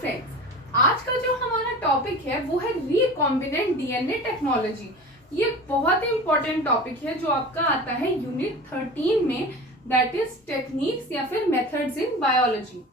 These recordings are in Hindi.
फ्रेंड्स, आज का जो हमारा टॉपिक है वो है रिकॉम्बिनेंट डीएनए टेक्नोलॉजी। ये बहुत ही इंपॉर्टेंट टॉपिक है जो आपका आता है यूनिट 13 में, दैट इज टेक्निक्स या फिर मेथड्स इन बायोलॉजी।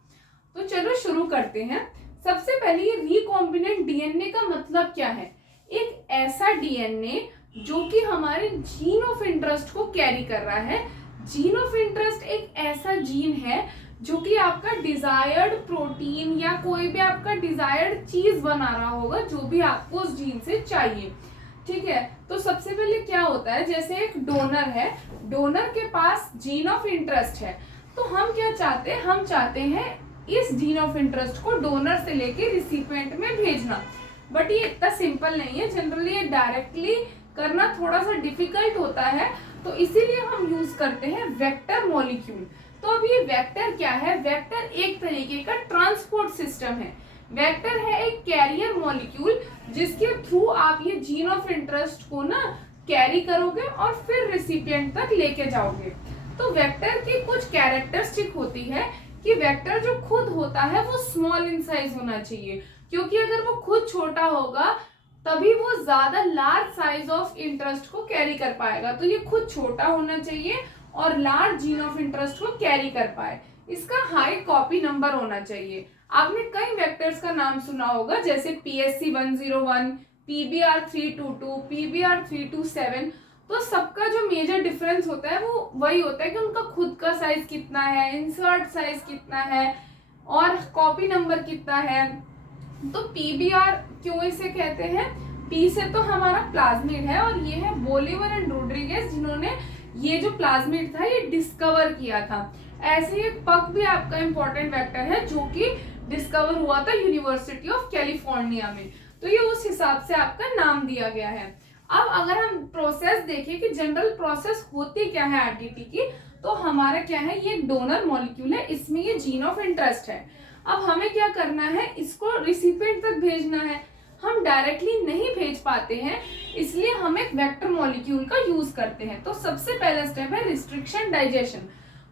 तो चलो शुरू करते हैं। सबसे पहले ये रिकॉम्बिनेंट डीएनए का मतलब क्या है? एक ऐसा डीएनए जो कि हमारे जीन ऑफ इंटरेस्ट को कैरी कर रहा है। जीन ऑफ इंटरेस्ट एक ऐसा जीन है जो कि आपका डिजायर्ड प्रोटीन या कोई भी आपका डिजायर्ड चीज बना रहा होगा जो भी आपको उस जीन से चाहिए। ठीक है, तो सबसे पहले क्या होता है, जैसे एक डोनर है, डोनर के पास जीन ऑफ इंटरेस्ट है, तो हम क्या चाहते हैं, हम चाहते हैं इस जीन ऑफ इंटरेस्ट को डोनर से लेके रिसिपिएंट में भेजना। बट ये इतना सिंपल नहीं है, जनरली ये डायरेक्टली करना थोड़ा सा डिफिकल्ट होता है, तो इसीलिए हम यूज करते हैं वेक्टर मॉलिक्यूल। तो अब ये वेक्टर क्या है? वेक्टर एक तरीके का ट्रांसपोर्ट सिस्टम है। वेक्टर है एक कैरियर मॉलिक्यूल जिसके थ्रू आप ये जीन ऑफ इंटरेस्ट को ना कैरी करोगे और फिर रिसिपिएंट तक लेके जाओगे। तो वेक्टर की कुछ कैरेक्टरिस्टिक होती है कि वेक्टर जो खुद होता है वो स्मॉल इन साइज होना चाहिए, क्योंकि अगर वो खुद छोटा होगा तभी वो ज्यादा लार्ज साइज ऑफ इंटरेस्ट को कैरी कर पाएगा। तो ये खुद छोटा होना चाहिए और लार्ज जीन ऑफ इंटरेस्ट को कैरी कर पाए। इसका हाई कॉपी नंबर होना चाहिए। आपने कई वेक्टर्स का नाम सुना होगा, जैसे PSC 101, PBR 322, PBR 327। तो सबका जो मेजर डिफरेंस होता है वो वही होता है कि उनका खुद का साइज कितना है, इंसर्ट साइज कितना है और कॉपी नंबर कितना है। तो PBR क्यों इसे कहते हैं? P से तो हमारा प्लाज्मिड है और ये है बोलिवर एंड रोड्रिगेज, जिन्होंने ये जो प्लाज्मिड था ये डिस्कवर किया था। ऐसे ही पग भी आपका इंपॉर्टेंट वेक्टर है जो कि डिस्कवर हुआ था यूनिवर्सिटी ऑफ कैलिफोर्निया में, तो ये उस हिसाब से आपका नाम दिया गया है। अब अगर हम प्रोसेस देखें कि जनरल प्रोसेस होती क्या है आरटीटी की, तो हमारा क्या है, ये डोनर मॉलिक्यूल है, इसमें ये जीन ऑफ इंटरेस्ट है। अब हमें क्या करना है, इसको रिसिपिएंट तक भेजना है। हम डायरेक्टली नहीं भेज पाते हैं, इसलिए हम एक वेक्टर मॉलिक्यूल का यूज करते हैं। तो सबसे पहला स्टेप है रिस्ट्रिक्शन डाइजेशन।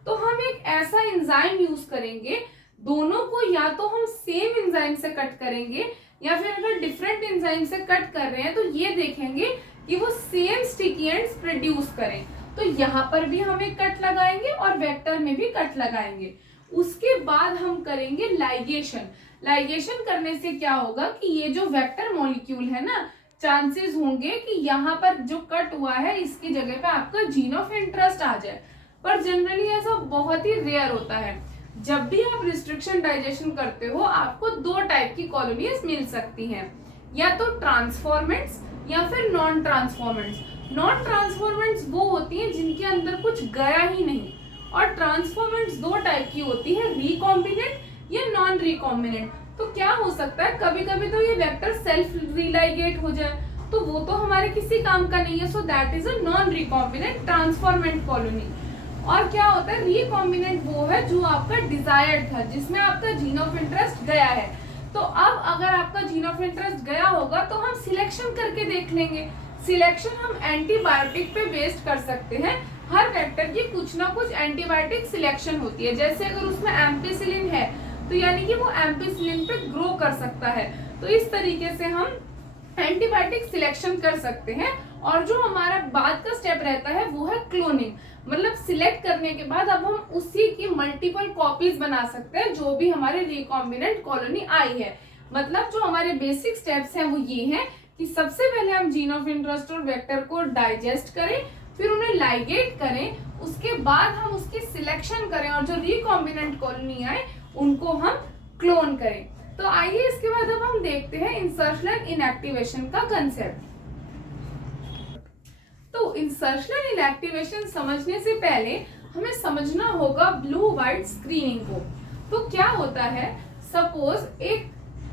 तो हम एक ऐसा एंजाइम यूज करेंगे, दोनों को या तो हम सेम एंजाइम से कट करेंगे या फिर अगर डिफरेंट एंजाइम से कट कर रहे हैं तो ये देखेंगे कि वो सेम स्टिकिएंट्स प्रोड्यूस करें। तो यहाँ पर भी हम एक कट लगाएंगे और वेक्टर में भी कट लगाएंगे। उसके बाद हम करेंगे लाइगेशन। लाइगेशन करने से क्या होगा कि ये जो वेक्टर मॉलिक्यूल है ना, चांसेस होंगे कि यहाँ पर जो कट हुआ है इसकी जगह पे आपका जीन ऑफ इंटरेस्ट आ जाए। पर जनरली ऐसा बहुत ही रेयर होता है। जब भी आप रिस्ट्रिक्शन डाइजेशन करते हो आपको दो टाइप की कॉलोनीज मिल सकती हैं, या तो ट्रांसफॉर्मेंट्स या फिर नॉन ट्रांसफॉर्मेंट्स। नॉन ट्रांसफॉर्मेंट्स वो होती हैं जिनके अंदर कुछ गया ही नहीं, और ट्रांसफॉर्मेंट्स दो टाइप की होती है, रिकॉम्बिनेंट या नॉन रिकॉम्बिनेंट। तो क्या हो सकता है, कभी कभी तो ये वेक्टर सेल्फ रिलाइगेट हो जाए, तो वो तो हमारे किसी काम का नहीं है। So that is a non recombinant transformant colony. और क्या होता है, रिकॉम्बिनेंट वो है जो आपका डिजायर्ड था, जिसमें आपका जीन ऑफ इंटरेस्ट गया है। तो अब अगर आपका जीन ऑफ इंटरेस्ट गया होगा तो हम सिलेक्शन करके देख लेंगे। सिलेक्शन हम एंटीबायोटिक पे बेस्ड कर सकते हैं। हर वेक्टर की कुछ ना कुछ एंटीबायोटिक सिलेक्शन होती है, जैसे अगर उसमें एम्पिसिलिन है तो यानी कि वो एम्पिसिलिन पे ग्रो कर सकता है। तो इस तरीके से हम एंटीबायोटिक सिलेक्शन कर सकते हैं। और जो हमारा बाद का स्टेप रहता है वो है क्लोनिंग। मतलब सिलेक्ट करने के बाद अब हम उसी की मल्टीपल कॉपीज बना सकते हैं जो भी हमारे रिकॉम्बिनेंट कॉलोनी आई है। मतलब जो हमारे बेसिक स्टेप्स हैं वो ये हैं कि सबसे पहले हम जीन ऑफ इंटरेस्ट और वेक्टर को डाइजेस्ट करें, फिर उन्हें लाइगेट करें, उसके बाद हम उसकी सिलेक्शन करें और जो रिकॉम्बिनेंट कॉलोनी आए उनको हम क्लोन करें। तो आइए इसके बाद अब हम देखते हैं इंसर्शन इनएक्टिवेशन का कंसेप्ट। तो इंसर्शन इनएक्टिवेशन समझने से पहले हमें समझना होगा ब्लू व्हाइट स्क्रीनिंग को। तो क्या होता है, सपोज एक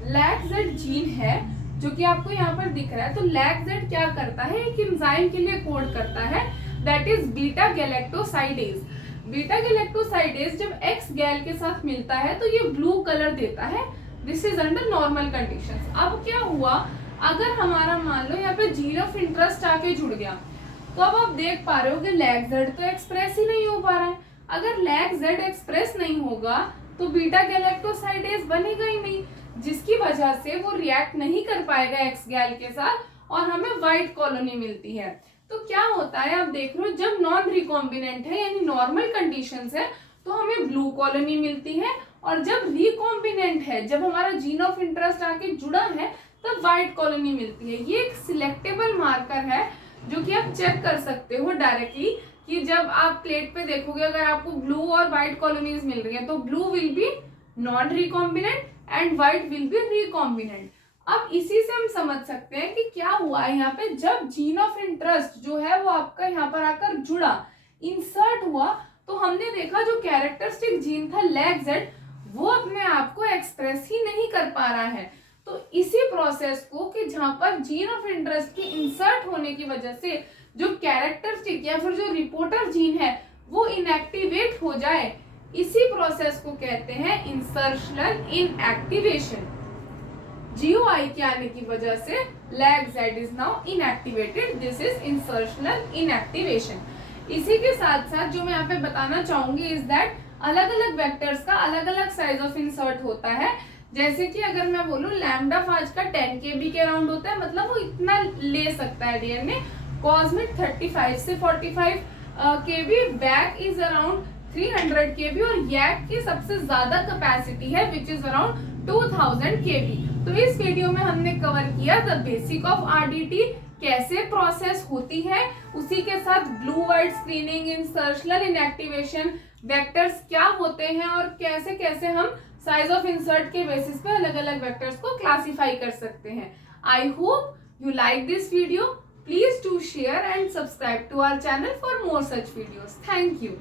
LAC-Z जीन है जो कि आपको यहाँ पर दिख रहा है। तो LAC-Z क्या करता है, एक एंजाइम के लिए कोड करता है, that is beta galactosidase. Beta galactosidase जब एक्स गैल के साथ मिलता है तो ये ब्लू कलर देता है। This is under normal conditions. अब क्या हुआ, अगर हमारा मान लो यहाँ पे जीन ऑफ इंटरेस्ट आके जुड़ गया, तो अब आप देख पा रहे हो कि LAC-Z तो एक्सप्रेस ही नहीं हो पा रहा है। अगर LAC-Z एक्सप्रेस नहीं होगा तो बीटा गैलेक्टोसाइडेज बनेगा ही नहीं। जिसकी वजह से वो रिएक्ट नहीं कर पाएगा एक्स गैल के साथ और हमें व्हाइट कॉलोनी मिलती है। तो क्या होता है आप देख लो, जब नॉन रिकॉम्बिनेंट है यानी नॉर्मल कंडीशंस है तो हमें ब्लू कॉलोनी मिलती है, और जब रिकॉम्बिनेंट है, जब हमारा जीन ऑफ इंटरेस्ट आके जुड़ा है, तब व्हाइट कॉलोनी मिलती है। ये एक सिलेक्टेबल मार्कर है जो कि आप चेक कर सकते हो डायरेक्टली कि जब आप प्लेट पे देखोगे अगर आपको ब्लू और व्हाइट कॉलोनीज मिल रही है तो blue will be non recombinant and white will be recombinant. अब इसी से हम समझ सकते हैं कि क्या हुआ है यहाँ पे, जब जीन ऑफ इंटरेस्ट जो है वो आपका यहाँ पर आकर जुड़ा, इंसर्ट हुआ, तो हमने देखा जो कैरेक्टरिस्टिक जीन था LAGZ वो अपने आप को एक्सप्रेस ही नहीं कर पा रहा है। तो इसी प्रोसेस को कि जहां पर जीन ऑफ इंटरेस्ट के इंसर्ट होने की वजह से जो कैरेक्टरिस्टिक या फिर जो रिपोर्टर जीन है वो इनएक्टिवेट हो जाए, इसी प्रोसेस को कहते हैं इंसर्शनल इनएक्टिवेशन। GUI के आने की वजह से LAGZ is now inactivated, this is insertional inactivation. इसी के साथ साथ जो मैं यहाँ पे बताना चाहूंगी इज दैट अलग अलग वेक्टर्स का अलग अलग साइज ऑफ इंसर्ट होता है। जैसे कि अगर मैं बोलूं लैम्डा फाज का 10 kb के अराउंड होता है, मतलब वो इतना ले सकता है DNA। कॉस्मिक 35 से 45 kb, back is around 300 kb और YAG की सबसे ज्यादा कैपेसिटी है विच इज अराउंड 2000 kb। तो इस वीडियो में हमने कवर किया द बेसिक ऑफ RDT, कैसे प्रोसेस होती है, उसी के साथ blue white screening, insertional inactivation, vectors क्या होते हैं और कैसे कैसे हम साइज ऑफ इंसर्ट के बेसिस पे अलग अलग वेक्टर्स को क्लासिफाई कर सकते हैं। I hope you like this video. Please do share and subscribe to our channel for more such videos. Thank you.